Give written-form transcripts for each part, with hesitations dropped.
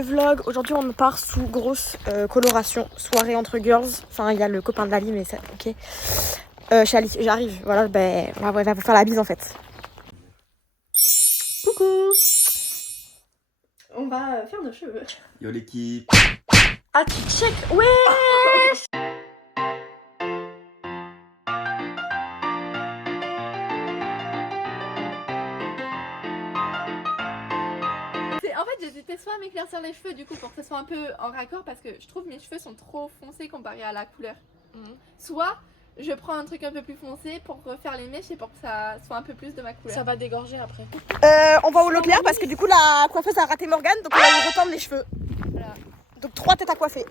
le vlog. Aujourd'hui on part sous grosse coloration, soirée entre girls. Enfin il y a le copain de Lali mais ça ok. Chez Ali, j'arrive, voilà, ben on va vous faire la bise en fait. Coucou. On va faire nos cheveux. Yo l'équipe. Ah tu check. Ouais. En fait, j'hésitais soit à m'éclaircir les cheveux du coup pour que ce soit un peu en raccord parce que je trouve mes cheveux sont trop foncés comparé à la couleur. Soit je prends un truc un peu plus foncé pour refaire les mèches et pour que ça soit un peu plus de ma couleur. Ça va dégorger après. On va au Leclerc parce que du coup la coiffeuse a raté Morgane donc on va lui retendre les cheveux. Voilà. Donc 3 têtes à coiffer.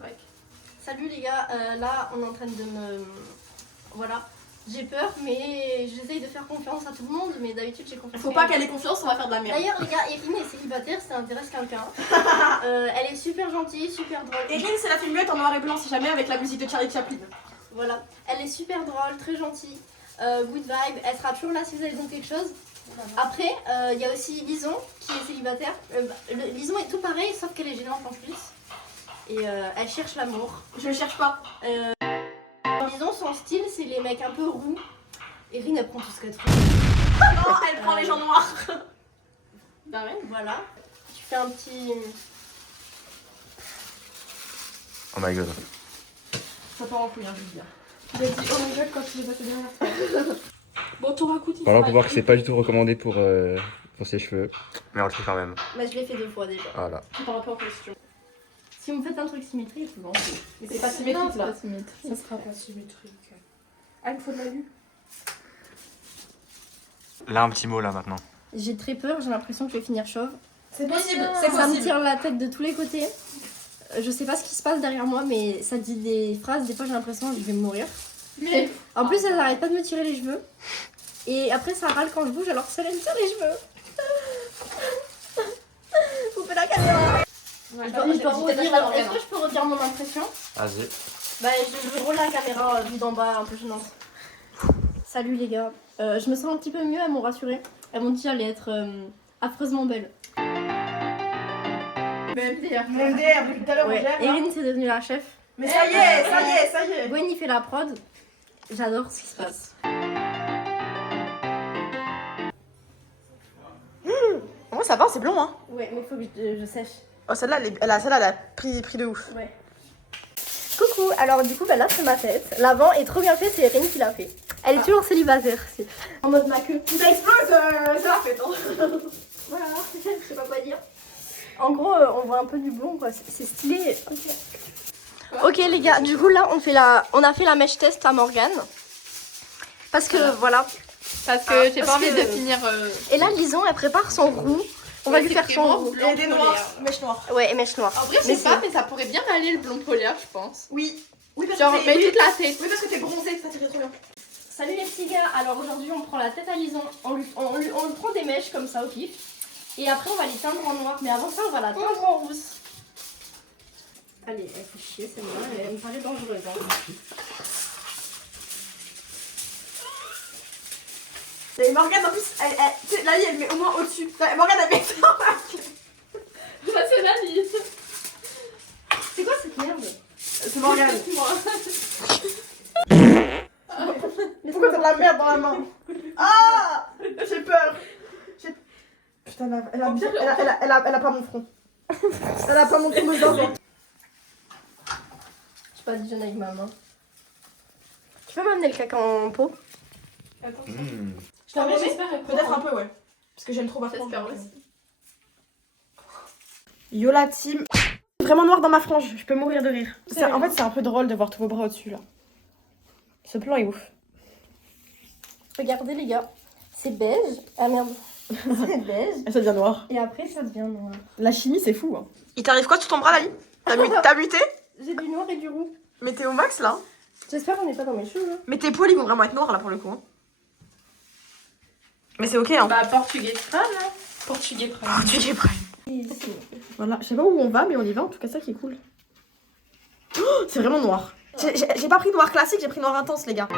Ouais. Salut les gars, là on est en train de me... Voilà. J'ai peur mais j'essaye de faire confiance à tout le monde mais d'habitude j'ai confiance. Faut pas qu'elle ait confiance, on va faire de la merde. D'ailleurs les gars, Erin est célibataire, ça intéresse quelqu'un. Elle est super gentille, super drôle. Erin, c'est la filmuette en noir et blanc si jamais avec la musique de Charlie Chaplin. Voilà. Elle est super drôle, très gentille, good vibe. Elle sera toujours là si vous avez besoin de quelque chose. Après, il y a aussi Lison qui est célibataire. Lison est tout pareil sauf qu'elle est gênante en plus. Et elle cherche l'amour. Je le cherche pas. Lison, son style c'est les mecs un peu roux. Erin elle prend tout ce qu'elle trouve. Non, elle prend les gens noirs. Bah ouais, voilà. Tu fais un petit... Oh my god. Ça part en couille, hein, je veux dire. Il a dit oh my god quand il est passé derrière toi. Bon, t'auras coûté. Voilà, on peut voir que c'est pas du tout recommandé pour ses cheveux. Mais on le fait quand même. Bah je l'ai fait 2 fois déjà. Voilà. Tu t'en pas en question. Si vous me faites un truc symétrique, c'est bon. Mais c'est pas symétrique là. symétrique. Ça sera pas symétrique. Ah, il me faut de la vue. Là, un petit mot là maintenant. J'ai très peur, j'ai l'impression que je vais finir chauve. C'est possible, c'est Ça me possible. tire la tête de tous les côtés. Je sais pas ce qui se passe derrière moi, mais ça dit des phrases, des fois j'ai l'impression que je vais mourir. Mais En plus, elle n'arrête pas de me tirer les cheveux. Et après, ça râle quand je bouge alors que ça me tire les cheveux. Vous faites la caméra. ouais, Je dois redire, est-ce que je peux redire mon impression? Vas-y. Bah, je roule la caméra vue d'en bas, un peu gênante. Salut les gars. Je me sens un petit peu mieux, elles m'ont rassurée. Elles m'ont dit que j'allais être affreusement belle. MDR. Mon MDR, depuis tout à l'heure, on Ouais. gère. Erin, c'est devenue la chef. Mais ça y est, ça y est, ça y est. Gwen, il fait la prod. J'adore ce qui se passe. Oh ça va, c'est blond hein. Ouais, mais il faut que je sèche. Oh celle-là elle a pris de ouf. Ouais. Coucou, alors du coup, bah, là c'est ma tête. L'avant est trop bien fait, c'est Erin qui l'a fait. Elle est toujours célibataire. En mode ma queue. Si ça explose, c'est la fête. Hein. Voilà, je sais pas quoi dire. En gros, on voit un peu du blond quoi, c'est stylé. Ok les gars, du coup là on a fait la mèche test à Morgane. Parce que voilà. Parce que j'ai parce pas envie que- de finir. Et là Lison elle prépare son roux. On va lui faire son roux. Et des noirs, mèches noires. Ouais, et mèche noire. En vrai, je Mais sais pas, mais ça pourrait bien aller le blond polaire, je pense. Oui. Oui, parce Genre, que mais oui. toute la tête. Oui, parce que t'es bronzée, ça t'irait trop bien. Salut les petits gars, alors aujourd'hui on prend la tête à Lison, on lui prend des mèches comme ça au pif. Et après on va les teindre en noir, mais avant ça on va la teindre en rousse. Allez, elle fait chier celle-là, elle me paraît dangereuse. Hein. Et Morgane en plus, tu sais, Lali elle met au moins au-dessus. Morgane elle met ça en bas. Ça, c'est la liste. C'est quoi cette merde? C'est Morgane. Moi. Pourquoi t'as de la merde dans la main? Ah, j'ai peur. Putain, elle a pas mon front. Elle a pas mon front dedans. Je pas déjeuner avec ma main. Tu peux m'amener le caca en pot? Je t'en remets, peut-être un peu, ouais. Parce que j'aime trop ma frange. J'espère aussi. Yo la team. Vraiment noir dans ma frange, je peux mourir de rire. En fait c'est un peu drôle de voir tous vos bras au-dessus là. Ce plan est ouf. Regardez les gars, c'est beige. Ah merde, c'est beige. Et ça devient noir. Et après ça devient noir. La chimie c'est fou. Hein. Il t'arrive quoi sur ton bras Lali? T'as muté? J'ai du noir et du roux. Mais t'es au max là. J'espère qu'on n'est pas dans mes cheveux. Mais tes poils ils vont vraiment être noirs là pour le coup. Hein. Mais c'est ok hein. Bah, portugais prime, hein. Portugais prime. Tu es prêt. Voilà, je sais pas où on va mais on y va en tout cas ça qui est cool. Oh, c'est vraiment noir. J'ai pas pris noir classique, j'ai pris noir intense les gars.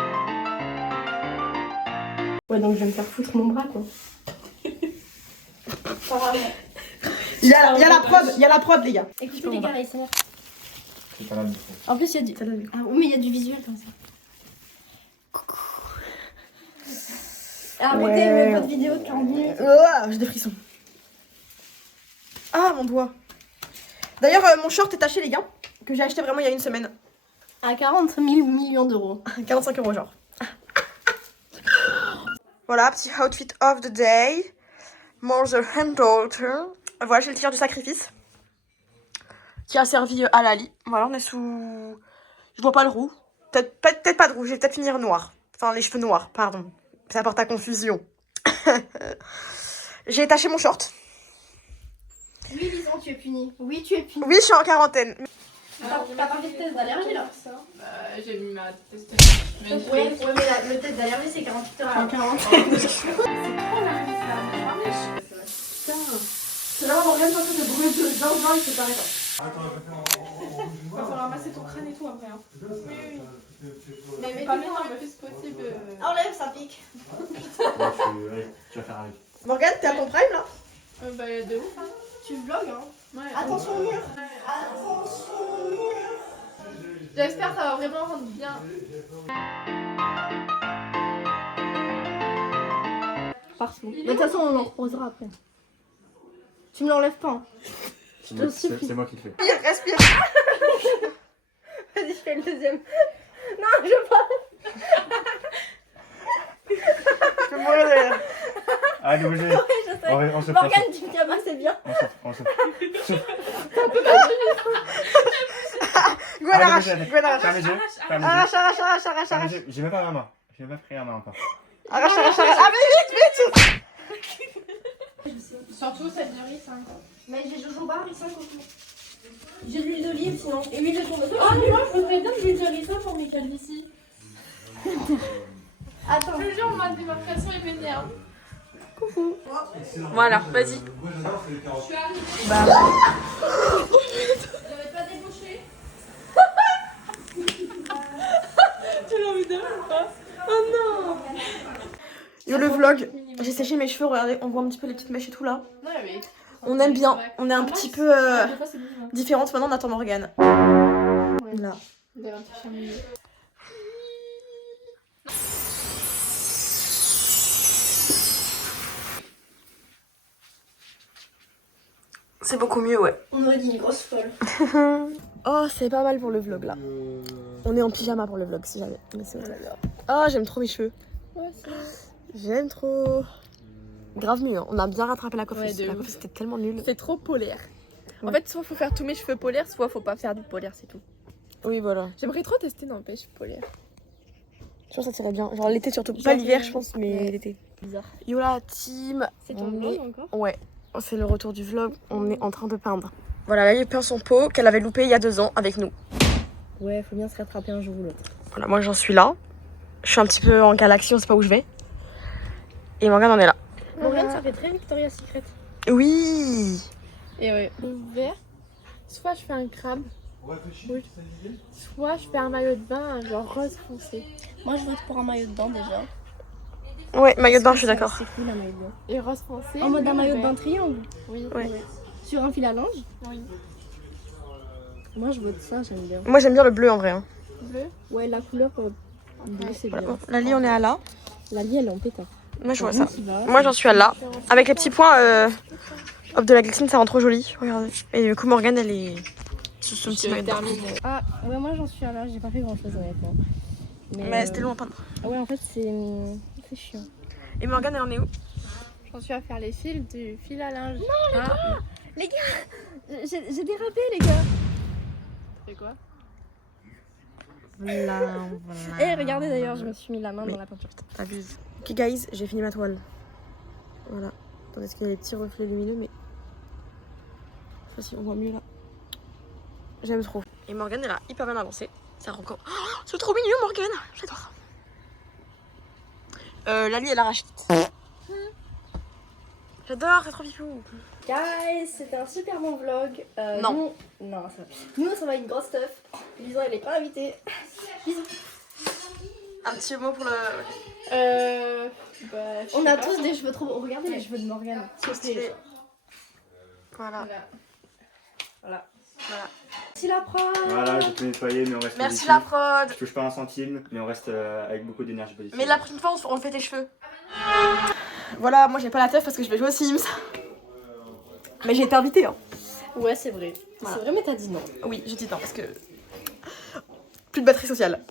Ouais, donc je vais me faire foutre mon bras, quoi. Il y a la prod, les gars. Écoutez les gars, ASMR. C'est pas mal. En plus, il y a du... Ah oui, mais il y a du visuel comme ça. Arrêtez votre vidéo de 40 minutes. J'ai des frissons. Ah, mon doigt. D'ailleurs, mon short est taché, les gars. Que j'ai acheté vraiment il y a une semaine. À 40 000 millions d'euros. 45 € genre. Voilà, petit outfit of the day. Mother and daughter. Voilà, j'ai le tir du sacrifice. Qui a servi à Lali. Voilà, on est sous... Je vois pas le roux. Peut-être pas de roux, je vais peut-être finir noir. Enfin, les cheveux noirs, pardon. Ça porte à confusion. J'ai taché mon short. Oui, Lison, tu es punie. Oui, tu es punie. Oui, je suis en quarantaine. T'as pas fait de test d'allergie là? J'ai mis ma test. Ouais, mais le test d'allergie c'est 48 heures. 40. C'est vraiment Morgane, quand tu te brûles de gens, il faut t'arrêter. Va falloir ramasser ton crâne et tout après. Hein. Oui. Mais pas maintenant, le plus possible. Enlève, ça pique. Tu vas faire avec. Morgane, t'es à ton prime là? Bah, de ouf. Hein. Tu vlogs, hein? Ouais. Attention au mur. Attention au mur. J'espère que ça va vraiment rendre bien. Parfait. Mais de toute façon, on en reposera après. Tu me l'enlèves pas. Hein. C'est moi qui le fais. Respire. Vas-y, je fais le deuxième. Non, je veux pas. Je peux mourir de rire. Allez, bougez. Ouais, je sais. On se Morgane, tu me tiens pas, c'est bien. On se Gwen arrache. Gwen arrache. Ferme les yeux. Ferme les Arrache, yeux. arrache. Ferme les yeux. J'ai même pas ma main. J'ai même pas pris la main encore. Arrache. Ah, mais vite. Surtout celle de riz 5. Mais j'ai jojoba, ricin, coco. J'ai de l'huile d'olive sinon. Et l'huile de tournesol. Oh, mais moi je voudrais bien de l'huile de ricin pour mes calvities. Attends. Je te jure, ma démarcation est m'énerve. Voilà, vas-y. Je suis arrivée. J'avais pas débouché. Tu l'as envie de ou pas? Oh non. Yo, le vlog. J'ai séché mes cheveux, regardez, on voit un petit peu les petites mèches et tout là. Non, mais... On aime bien, on est un petit peu différentes. Maintenant on attend Morgane. Là. C'est beaucoup mieux, ouais. On aurait dit une grosse folle. Oh, c'est pas mal pour le vlog là. On est en pyjama pour le vlog si jamais. Mais c'est vrai. Oh, j'aime trop mes cheveux. J'aime trop. Grave mieux, hein. On a bien rattrapé la coiffure. Ouais, la coiffure c'était tellement nul. C'est trop polaire. Ouais. En fait, soit faut faire tous mes cheveux polaires, soit faut pas faire du polaire, c'est tout. Oui, voilà. J'aimerais trop tester n'empêche polaire. Je pense que ça tirait bien. Genre l'été surtout. Pas l'hiver, je pense, mais Ouais. l'été. Bizarre. Yo la team. C'est ton on vlog est... encore? Ouais. C'est le retour du vlog. On est en train de peindre. Voilà, là il peint son pot qu'elle avait loupé il y a 2 ans avec nous. Ouais, faut bien se rattraper un jour ou l'autre. Voilà, moi j'en suis là. Je suis un petit peu en galaxie, on sait pas où je vais. Et Morgane en est là. Morgane, ça fait très Victoria's Secret. Oui. Et ouais. Vert. Soit je fais un crabe. Oui. Soit je fais un maillot de bain genre rose foncé. Moi, je vote pour un maillot de bain déjà. Ouais, maillot de bain, je suis d'accord. C'est cool un maillot de bain. Et rose foncé. En mode un bleu maillot de vert. bain triangle. Oui. Ouais. Sur un fil à linge. Oui. Moi, je vote ça, j'aime bien. Moi j'aime bien le bleu en vrai. Hein. Bleu. Ouais, la couleur bleu, c'est Voilà. bien. Lali, on est à là. La lie, elle est en pétard. Moi je vois Nous ça. qui va. Moi j'en suis à là. Avec les petits points hop de la glycine, ça rend trop joli. Regardez. Et du coup, Morgane elle est sur son petit maillot de bain. Ah, ouais, moi j'en suis à là, j'ai pas fait grand chose honnêtement. Mais c'était long à peindre. Ouais, en fait, c'est chiant. Et Morgane elle en est où? J'en suis à faire les fils du fil à linge. Les gars, j'ai dérapé, les gars. C'est quoi? Eh, regardez d'ailleurs, je me suis mis la main dans la peinture. T'abuses. Ok guys, j'ai fini ma toile. Voilà. Attendez, est-ce qu'il y a des petits reflets lumineux, mais... Ça si on voit mieux là. J'aime trop. Et Morgane elle a hyper bien avancé. Ça rend encore... Oh, c'est trop mignon Morgane. J'adore. Lali elle arrache. J'adore, c'est trop fifou. Guys, c'était un super bon vlog. Non. Non, ça va. Nous, ça va être une grosse stuff. Lison, elle est pas invitée. Bisous. Un petit mot pour le... Je On sais a pas. tous des cheveux trop beaux. Regardez les cheveux de Morgane. Trop stylé. Voilà. Voilà. Merci la prod. Voilà, j'ai tout nettoyé, mais on reste Merci positif. la prod. Je touche pas un centime, mais on reste avec beaucoup d'énergie positive. Mais la prochaine fois, on fait tes cheveux. Voilà, moi j'ai pas la teuf parce que je vais jouer aux Sims. Mais j'ai été invitée, hein. Ouais, c'est vrai. Voilà. C'est vrai, mais t'as dit non. Oui, j'ai dit non parce que... Plus de batterie sociale.